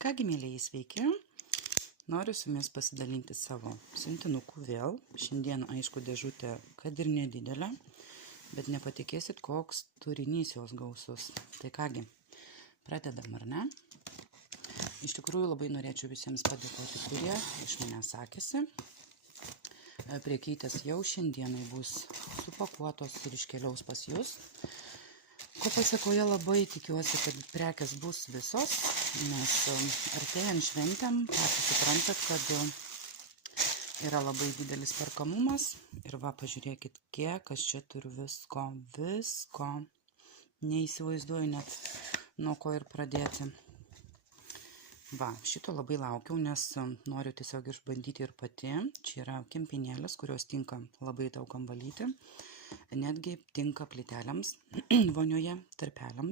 Kągi, mėlyjei, sveiki. Noriu su jumis pasidalinti savo siuntinukų vėl. Šiandien, aišku, dėžutė, kad ir nedidelė, bet nepatikėsit, koks turinys jos gausus. Tai kągi, pradedam, ar ne? Iš tikrųjų, labai norėčiau visiems padėkoti, kurie iš manęs sakėsi. Priekytės jau šiandienai bus supakuotos ir iškeliaus pas jūs. Ko pasekoje labai tikiuosi, kad prekės bus visos, nes artėjant šventėm, patys suprantat, kad yra labai didelis perkamumas. Ir va, pažiūrėkit, kiek aš čia turiu visko. Neįsivaizduoju net nuo ko ir pradėti. Va, šito labai laukiau, nes noriu tiesiog išbandyti ir pati. Čia yra kempinėlės, kurios tinka labai daugam valyti. Netgi tinka plytelėms, vonioje, tarpeliams.